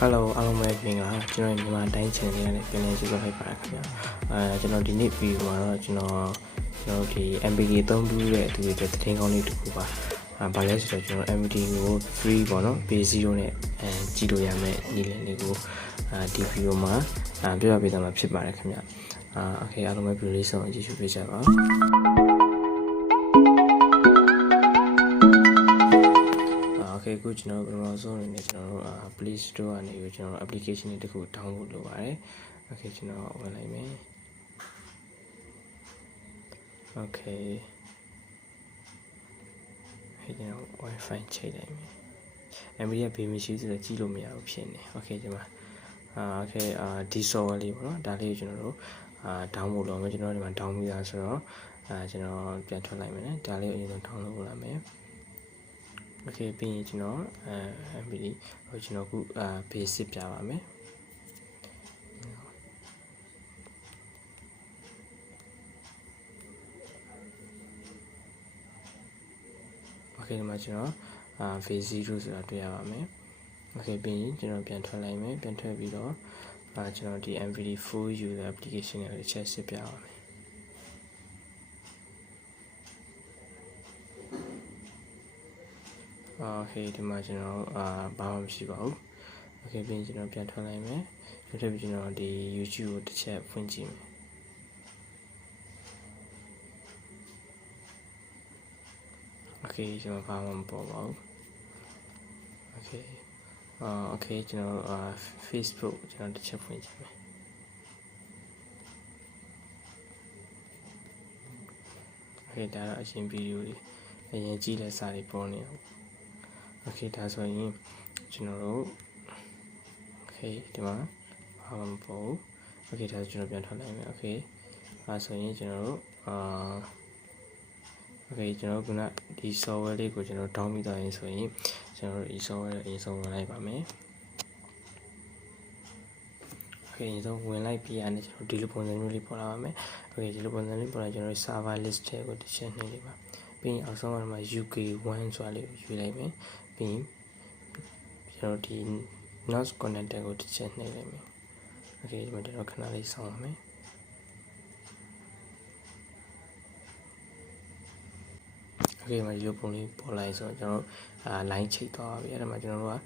Hello အားလုံးပဲမင်္ဂလာကျွန်တော်မြန်မာတိုင်း channel လေးနဲ့ပြန်လည်ကြိုဆိုလိုက်ပါခင်ဗျာကျွန်တော်ဒီနေ့ video မှာတော့ကျွန်တော်ဒီ MPT သုံးပြီးတဲ့သူတွေသတင်းကောင်းလေးတစ်ခုပါဘာလဲဆိုတော့ကျွန်တော် MPT ကို free ပေါ့နော် base 0နဲ့ကြည့်လို့ရမယ်နည်းလမ်းလေးကိုဒီ video မှာပြောပြပေးသွားမှာဖြစ်ပါတယ်ခင်ဗျာokay အားလုံးပဲ video လေးဆုံးအောင်ကြည့်ရှုပေးကြပါOkay ခုကျွန်တော်ပထမဆုံးအနေနဲ့ကျွန်တော်တို့Play Store ကနေကိုကျွန်တော် application တွေတခု download လုပ်ပါတယ် Okay ကျွန်တော်ဝင်လိုက်မယ် Okay ဟဲ့ကျွန်တော် Wi-Fi ချိန်လိုက်မယ် MPT ကဘေးမရှိဆိုတော့ကြည့်လို့မရဘူးဖြစ်နေ Okay ကျွန်တော်Okay ဒီ software လေးပေါ့နော်ဒါလေးကိုကျွန်တော်တို့download လုပ်မယ်ကျွန်တော်ဒီမှာ download ပြီးသားဆိုတော့ကျွန်တော်ပြန်ထွက်လိုက်မယ်နော်ဒါလေးကိုအရင်ဆုံး download လုပ်လိုက်မယ် Okay ပြီးရင်ကျွန်တော် MPT ဟိုကျွန်တော်ခု basic ပြပါမယ် Okay ဒီမှာကျွန်တော်phase 0ဆိုတာတွေ့ရပါမယ် Okay ပြီးရင်ကျွန်တော်ပြန်ထွက်လိုက်မယ်ပြန်ထွက်ပြီးတော့ကျွန်တော်ဒီ MPT full user application ကိုတစ်ချက်စစ်ပြပါမယ်Okay ဒီမှာကျွန်တော်ဘာမှမရှိပါဘူး Okay ပြီးရင်ကျွန်တော်ပြန်ထွက်လိုက်မယ်ပြန်ထွက်ပြီးကျွန်တော်ဒီ YouTube ကိုတစ်ချက်ဖွင့်ကြည့်မယ် Okay ကျွန်တော်ဘာမှမပေါ်ပါဘူး Okay Okay ကျွန်တော်Facebook ကျွန်တော်တစ်ချက်ဖွင့်ကြည့်မယ် Okay ဒါတော့အရင်ဗီဒီယိုလေးအရင်ကြည့်လက်စာတွေပေါ်နေအောင် Okay ဒါဆိုရင်ကျွန်တော်တို့ Okay ဒီမှာဘာမှမပေါ်ဘူး Okay ဒါဆိုကျွန်တော်ပြန်ထွက်လိုက်မယ် Okay ဒါဆိုရင်ကျွန်တော်တို့Okay ကျွန်တော်ကဒီ software လေးကိုကျွန်တော် download ပြီးသွားရင်ဆိုရင်ကျွန်တော်တို့ဒီ software ကိုအရင်ဆုံးဝင်လိုက်ပါမယ် Okay အရင်ဆုံးဝင်လိုက်ပြီးရင်ကျွန်တော်ဒီလိုပုံစံမျိုးလေးပေါ်လာပါမယ် Okay ဒီလိုပုံစံလေးပေါ်လာကျွန်တော် server list တွေကိုတစ်ချက်နှိပ်လိုက်ပါပြီးရင်အောက်ဆုံးမှာ UK1 ဆိုတာလေးကိုရွေးလိုက်မယ်ပြီးရင်ကျွန်တော်ဒီ not connected ကိုတစ်ချက်နှိပ်လိုက်မယ် Okay ဒီမှာကျွန်တော်ခဏလေးစောင့်ပါမယ် Okay မှာဒီလိုပုံလေးပေါ်လိုက်ဆိုတော့ကျွန်တော်line ချိတ်သွားပါပြီအဲ့ဒါမှာကျွန်တော်တို့က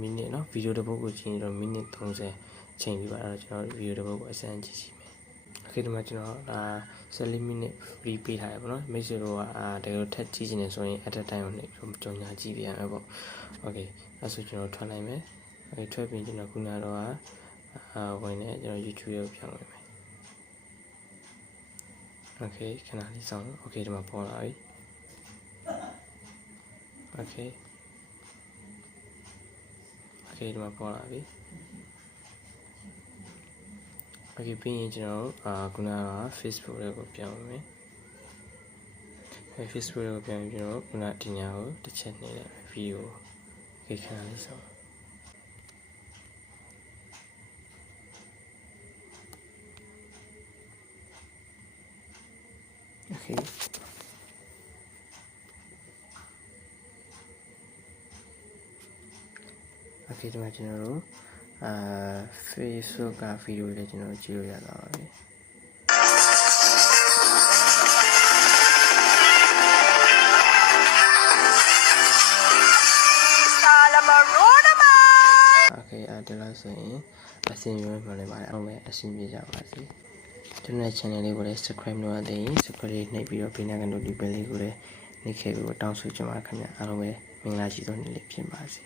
မိနစ်เนาะဗီဒီယိုတစ်ပုဒ်ကိုကြည့်ရင်တော့မိနစ်30ချိန်ပြီးပါအဲ့တော့ကျွန်တော်ဗီဒီယိုတစ်ပုဒ်ကိုအစမ်းကြည့်စီမယ် Okay ဒီမှာကျွန်တော်14 minute free ပေးထားတယ်ပေါ့နော်မိတ်ဆွေတို့ကတကယ်လို့ထပ်ကြည့်နေဆိုရင် at a time ကိုကြောင်ညာကြည့်ပြရမယ်ပေါ့ Okay အဲ့ဆိုကျွန်တော်ထွက်လိုက်မယ် Okay ထွက်ပြီးကျွန်တော်ခုနကတော့ဝင်နေကျွန်တော် YouTube ကိုပြောင်းဝင်မယ် Okay ခဏလေးစောင့် Okay ဒီမှာပေါ်လာပြီ Okay ဒီမှာပေါ်လာပြီ Okay ပြီးရင်ကျွန်တော်ခုနက Facebook ကိုပြောင်းမယ် Facebook ကိုပြောင်းပြီးတော့ခုနဒီညာကိုတစ်ချက်နှိပ်လိုက်ဗီဒီယို Okay ခဏလေးစောင့် Okay Okay ဒီမှာကျွန်တော်တို့Facebook ကဗီဒီယိုလေးကျွန်တော်ကြည့်လို့ရတာပါပဲ Okay ဒီလောက်ဆိုရင်အဆင်ပြေမှလည်းပါတယ်အောင်ပဲအဆင်ပြေကြပါစေကျွန်တော်ရဲ့ channel လေးကိုလည်း subscribe လုပ်ရသေးရင် subscribe လေးနှိပ်ပြီးတော့ဘေးနားက notification လေးကိုလည်းနှိပ်ခဲ့ပြီးတော့တောင်းဆိုချင်ပါခင်ဗျအားလုံးပဲမင်္ဂလာရှိသောနေ့လေးဖြစ်ပါစေ